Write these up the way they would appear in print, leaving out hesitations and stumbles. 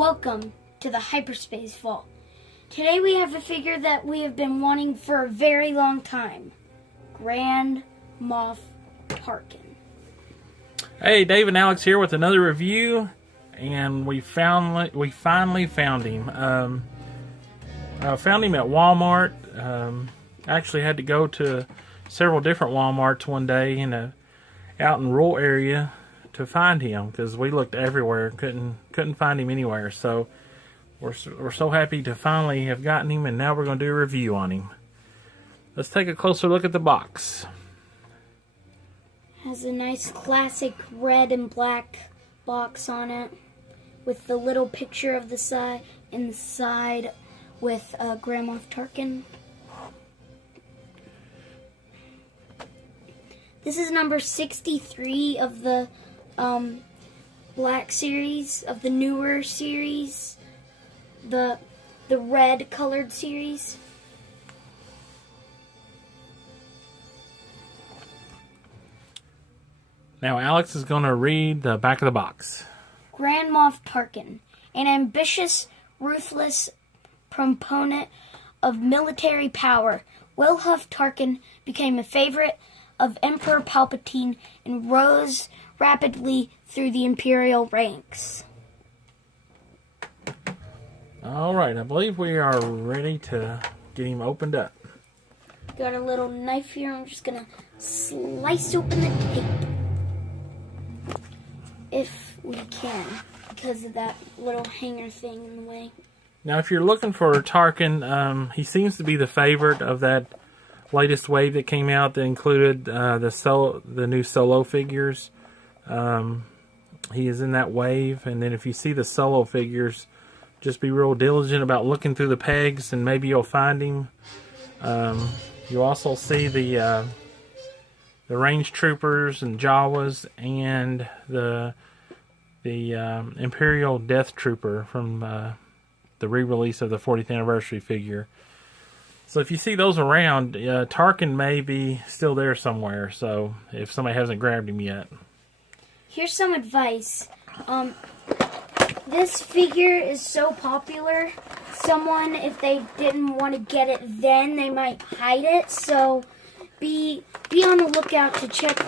Welcome to the Hyperspace Vault. Today we have a figure that we have been wanting for a very long time. Grand Moff Tarkin. Hey, Dave and Alex here with another review, and we finally found him. Found him at Walmart. Actually had to go to several different Walmarts one day out in rural area to find him because we looked everywhere, couldn't find him anywhere. So we're so happy to finally have gotten him, and now we're going to do a review on him. Let's take a closer look at the box. Has a nice classic red and black box on it with the little picture of the side with Grand Moff Tarkin. This is number 63 of the black series, of the newer series, the red colored series. Now Alex is going to read the back of the box. Grand Moff Tarkin, an ambitious, ruthless proponent of military power, Wilhuff Tarkin became a favorite of Emperor Palpatine and rose rapidly through the Imperial ranks. Alright, I believe we are ready to get him opened up. Got a little knife here. I'm just going to slice open the tape. If we can, because of that little hanger thing in the way. Now, if you're looking for Tarkin, he seems to be the favorite of that latest wave that came out that included the new Solo figures. He is in that wave, and then if you see the Solo figures, just be real diligent about looking through the pegs, and maybe you'll find him. You'll also see the range troopers and Jawas and the Imperial Death Trooper from the re-release of the 40th anniversary figure. So if you see those around, Tarkin may be still there somewhere, so if somebody hasn't grabbed him yet. Here's some advice. This figure is so popular, someone, if they didn't want to get it then, they might hide it, so be on the lookout to check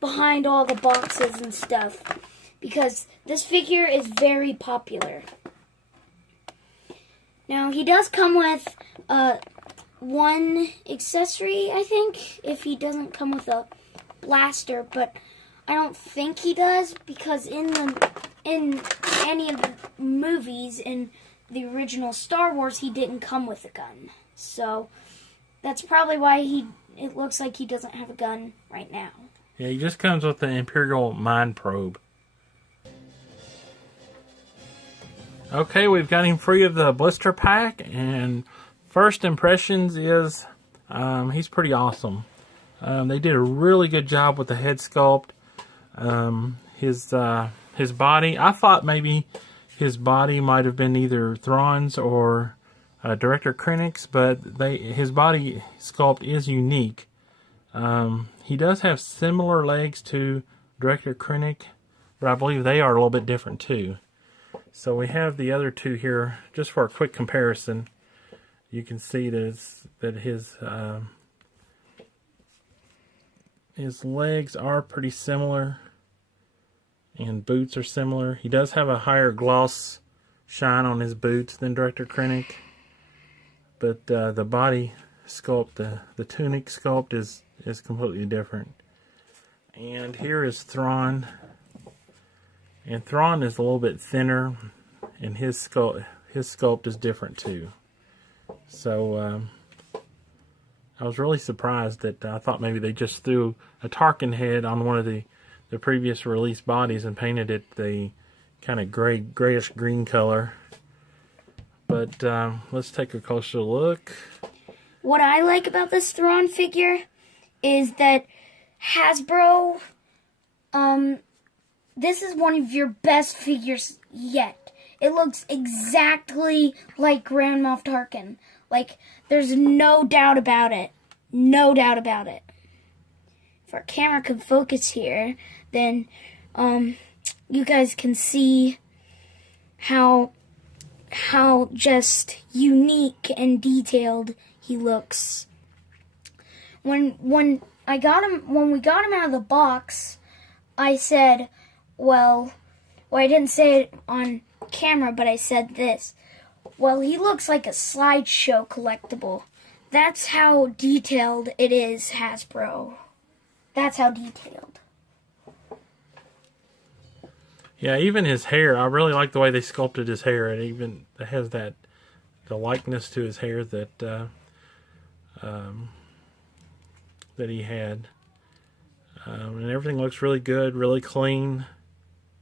behind all the boxes and stuff, because this figure is very popular. Now, he does come with one accessory, I think, if he doesn't come with a blaster, but I don't think he does, because in any of the movies, in the original Star Wars, he didn't come with a gun. So that's probably why it looks like he doesn't have a gun right now. Yeah, he just comes with the Imperial Mind Probe. Okay, we've got him free of the blister pack, and first impressions is he's pretty awesome. They did a really good job with the head sculpt. His body, I thought maybe his body might have been either Thrawn's or Director Krennic's, but his body sculpt is unique. He does have similar legs to Director Krennic, but I believe they are a little bit different too. So we have the other two here, just for a quick comparison. You can see that his legs are pretty similar, and boots are similar. He does have a higher gloss shine on his boots than Director Krennic, but the body sculpt, the tunic sculpt is completely different. And here is Thrawn, and Thrawn is a little bit thinner, and his sculpt is different too. So I was really surprised that I thought maybe they just threw a Tarkin head on one of the previous release bodies and painted it the kind of grayish green color. But let's take a closer look. What I like about this Thrawn figure is that Hasbro, this is one of your best figures yet. It looks exactly like Grand Moff Tarkin. There's no doubt about it. No doubt about it. If our camera could focus here, then you guys can see how how just unique and detailed he looks. When we got him out of the box, I said, well, I didn't say it on camera, but I said this. Well, he looks like a slideshow collectible. That's how detailed it is, Hasbro. That's how detailed. Yeah, even his hair. I really like the way they sculpted his hair. It even has the likeness to his hair that that he had. And everything looks really good, really clean.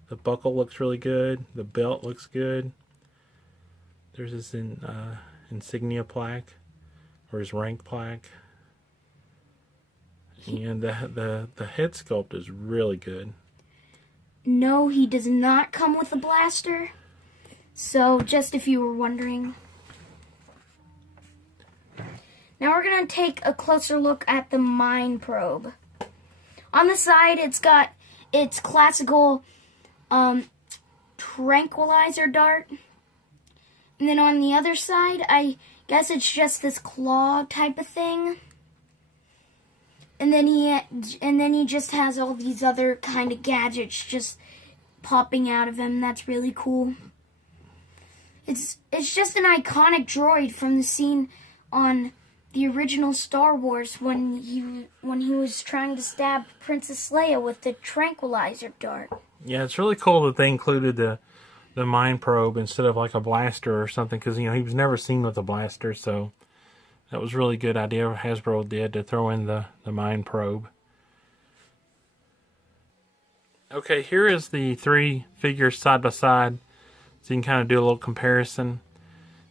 The buckle looks really good. The belt looks good. There's his insignia plaque, or his rank plaque. And the head sculpt is really good. No, he does not come with a blaster. So, just if you were wondering. Now we're going to take a closer look at the Mind Probe. On the side, it's got its classical tranquilizer dart. And then on the other side, I guess it's just this claw type of thing. And then he just has all these other kind of gadgets just popping out of him. That's really cool. It's just an iconic droid from the scene on the original Star Wars when he was trying to stab Princess Leia with the tranquilizer dart. Yeah, it's really cool that they included the Mind Probe instead of like a blaster or something, because he was never seen with a blaster, so that was a really good idea Hasbro did to throw in the Mind Probe. Okay, here is the 3 figures side by side, so you can kind of do a little comparison.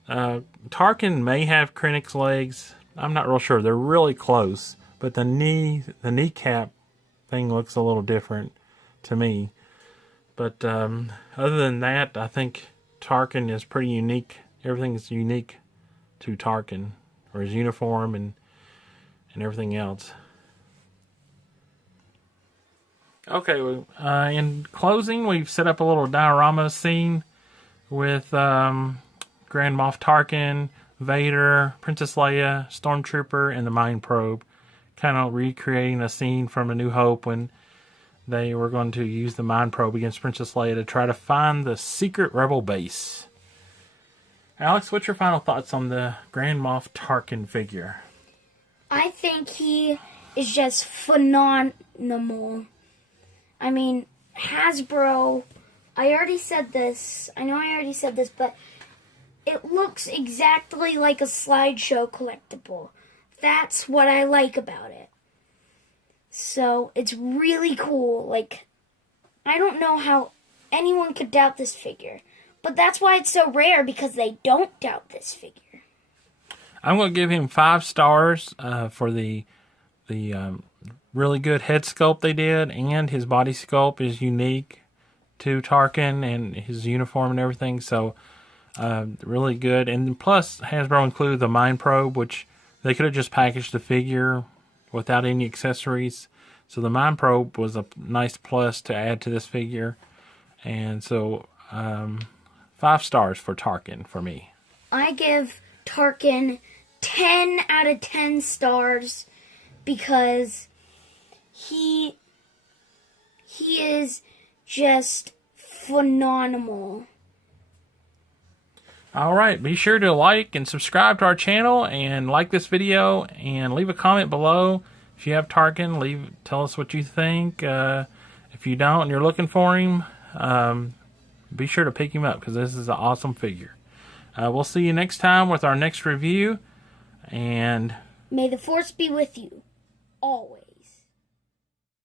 Tarkin may have Krennic's legs. I'm not real sure. They're really close, but the kneecap thing looks a little different to me. But other than that, I think Tarkin is pretty unique. Everything is unique to Tarkin, or his uniform and everything else. Okay, in closing, we've set up a little diorama scene with Grand Moff Tarkin, Vader, Princess Leia, Stormtrooper, and the Mind Probe. Kind of recreating a scene from A New Hope when they were going to use the Mind Probe against Princess Leia to try to find the secret rebel base. Alex, what's your final thoughts on the Grand Moff Tarkin figure? I think he is just phenomenal. I mean, Hasbro, I already said this, but it looks exactly like a slideshow collectible. That's what I like about it. So, it's really cool. Like, I don't know how anyone could doubt this figure. But that's why it's so rare, because they don't doubt this figure. I'm going to give him 5 stars for the really good head sculpt they did, and his body sculpt is unique to Tarkin and his uniform and everything. So really good. And plus, Hasbro included the Mind Probe, which they could have just packaged the figure without any accessories. So the Mind Probe was a nice plus to add to this figure. And so 5 stars for Tarkin for me. I give Tarkin 10 out of 10 stars because he is just phenomenal. Alright, be sure to like and subscribe to our channel and like this video and leave a comment below. If you have Tarkin, tell us what you think. If you don't and you're looking for him, be sure to pick him up because this is an awesome figure. We'll see you next time with our next review. And may the Force be with you always.